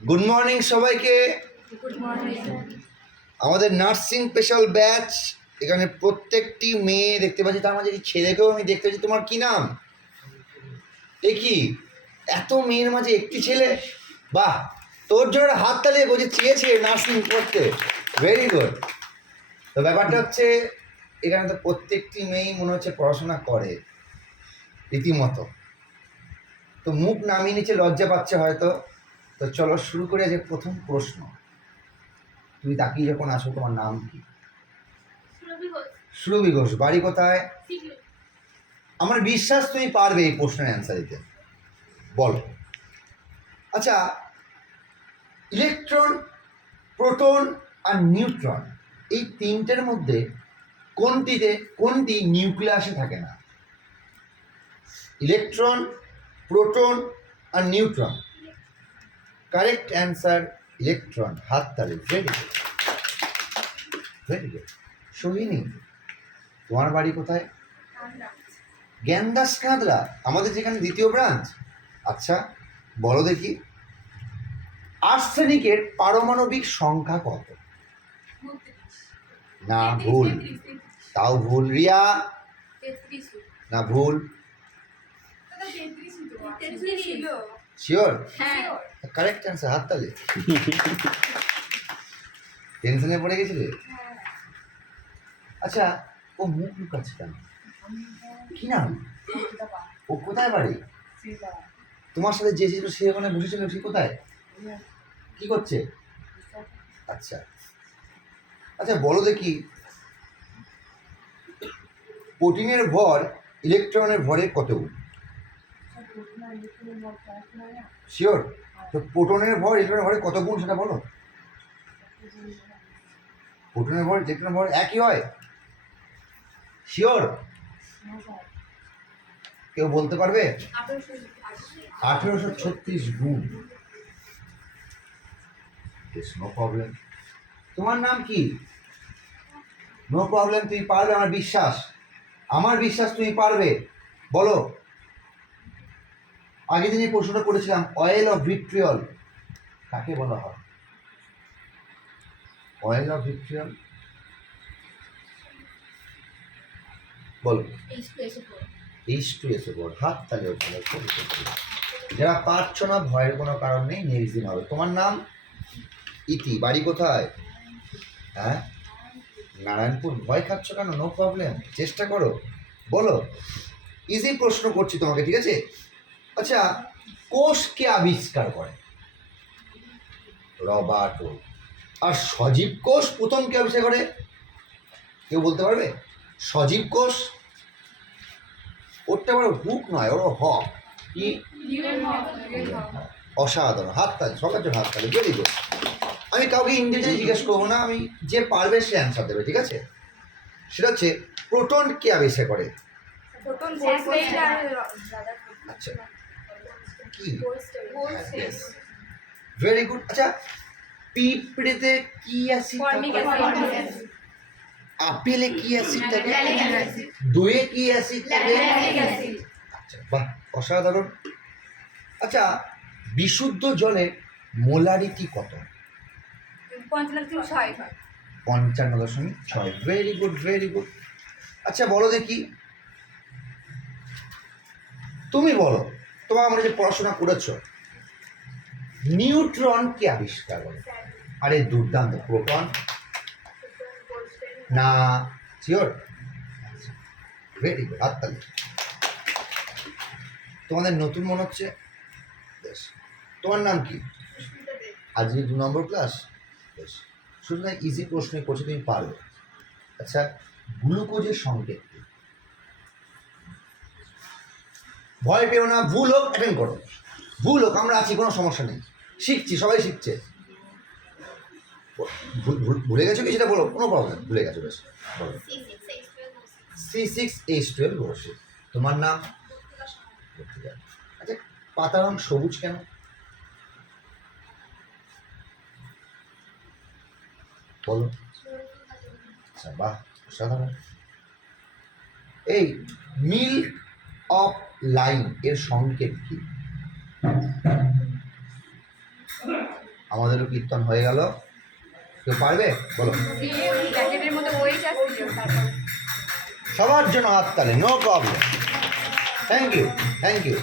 Good morning সবাইকে। আমাদের nursing special batch, এখানে প্রত্যেকটি মেয়ে দেখতে পাচ্ছি, তার মাঝে ছেলেকেও আমি দেখতে পাচ্ছি। তোমার কি নাম? এ কি এত মেয়ের মাঝে একটি ছেলে? বাহ, তোর জন্য হাত তালিয়ে বলছে চেয়েছে নার্সিং করতে। Very good. তো ব্যাপারটা হচ্ছে এখানে তো প্রত্যেকটি মেয়েই মনে হচ্ছে পড়াশোনা করে রীতিমতো। তো মুখ নামিয়ে নিচে, লজ্জা পাচ্ছে হয়তো। তো চলো শুরু করে যে প্রথম প্রশ্ন। তুমি তাকিয়ে যখন আসো, তোমার নাম কি? সুরভি ঘোষ। বাড়ি কোথায়? আমার বিশ্বাস তুমি পারবে এই প্রশ্নের অ্যান্সার দিতে। বলো। আচ্ছা, ইলেকট্রন, প্রোটন আর নিউট্রন, এই তিনটের মধ্যে কোনটি নিউক্লিয়াসে থাকে না? ইলেকট্রন, প্রোটন আর নিউট্রন। Correct answer electron. হাততালি। Very good, very good. Sohini, তোমার বাড়ি কোথায়? জ্ঞানদাস কাঁদরা, আমাদের যেখানে দ্বিতীয় ব্রাঞ্চ। আচ্ছা বলো দেখি, আর্সেনিকের পারমাণবিক সংখ্যা কত? না ভুল, তাও ভুল। রিয়া, না ভুল। শিওর? Correct answer. হাততালি। টেনশনে পড়ে গেছিলে? আচ্ছা, ও মুখ লুকাচ্ছে কেন? কি নাম? ও কোথায় বাড়ি? তোমার সাথে যে ছিল সে ওখানে বসেছিল, সে কোথায়, কি করছে? আচ্ছা আচ্ছা বলো দেখি, প্রোটিনের ভর ইলেকট্রনের ভরের কত গুণ? শিওর? তো প্রোটনের ভর ইলেকট্রনের ভরের কত গুণ সেটা বলো। প্রোটনের ভর ইলেকট্রনের ভর একই হয়? শিওর? কেউ বলতে পারবে? 1836 গুণ। No problem. তোমার নাম কি? নো প্রবলেম, তুমি পারবে, আমার বিশ্বাস তুমি পারবে। বলো। আগের দিন এই প্রশ্নটা করেছিলাম, অয়েল অফ ভিট্রিয়ল কাকে বলা হয়? অয়েল অফ ভিট্রিয়ল বলো। H2SO4। হাত তালে ওখানে। যারা পারছো না, ভয়ের কোনো কারণ নেই, নেক্সট দিন হবে। তোমার নাম? ইতি। বাড়ি কোথায়? হ্যাঁ, নারায়ণপুর। ভয় খাচ্ছ কেন? নো প্রবলেম, চেষ্টা করো। বলো। ইজি প্রশ্ন করছি তোমাকে, ঠিক আছে? আচ্ছা, কোষ কে আবিষ্কার করে? রবার্টো। আর সজীব কোষ প্রথম কে আবিষ্কার করে? কেউ বলতে পারবে? সজীব কোষ, ওরটা আবার হুক নয়, ওর হক। কি? অসাধারণ। হাততালি সবার জন্য, হাততালি। Very good. আমি কাউকে ইংরেজি জিজ্ঞেস করবো না, আমি যে পারবে সে অ্যান্সার দেবে, ঠিক আছে? সেটা হচ্ছে, প্রোটন কে আবিষ্কার করে? আচ্ছা, কি? Very good. আচ্ছা, পিঁপড়েতে কি অ্যাসিড থাকে? আপেলে কি অ্যাসিড থাকে? দইয়ে কি অ্যাসিড থাকে? আচ্ছা, বাহ, অসাধারণ। আচ্ছা, বিশুদ্ধ জলের মোলারিটি কত? 55.6। Very good, very good. আচ্ছা বলো দেখি, তুমি বলো, তোমার আমরা যে পড়াশোনা করেছো, নিউট্রন কে আবিষ্কার করে? আরে দুর্দান্ত। প্রোটন? না। শিওর? ভেরি গুড, হাততালি। তোমাদের নতুন মনে হচ্ছে, বেশ। তোমার নাম কি? আজকে 2 নম্বর ক্লাস। বেশ, শুধু না ইজি প্রশ্নই করছি, তুমি পারবে। আচ্ছা, গ্লুকোজের সংকেত কি? ভয় পেও না, ভুল হোক অ্যাটেন্ড করো, ভুল হোক আমরা আছি, কোনো সমস্যা নেই, শিখছি, সবাই শিখছে। ভুলে গেছো কি সেটা বলো, কোনো প্রবলেম। ভুলে গেছো, বেশ বলো। C6H12 তোমার নাম? আচ্ছা, পাতার রং সবুজ কেন? বলো। আচ্ছা, বাহ, অসাধারণ। এই মিল্ক অফ লাইন এর সংকেত কি? আমাদেরও কীর্তন হয়ে গেল। কেউ পারবে বলো? দিয়ে প্যাকেটের মধ্যে ওয়েট আসছিল তারপর সবার জন্য হাততালি, no problem. Thank you, thank you.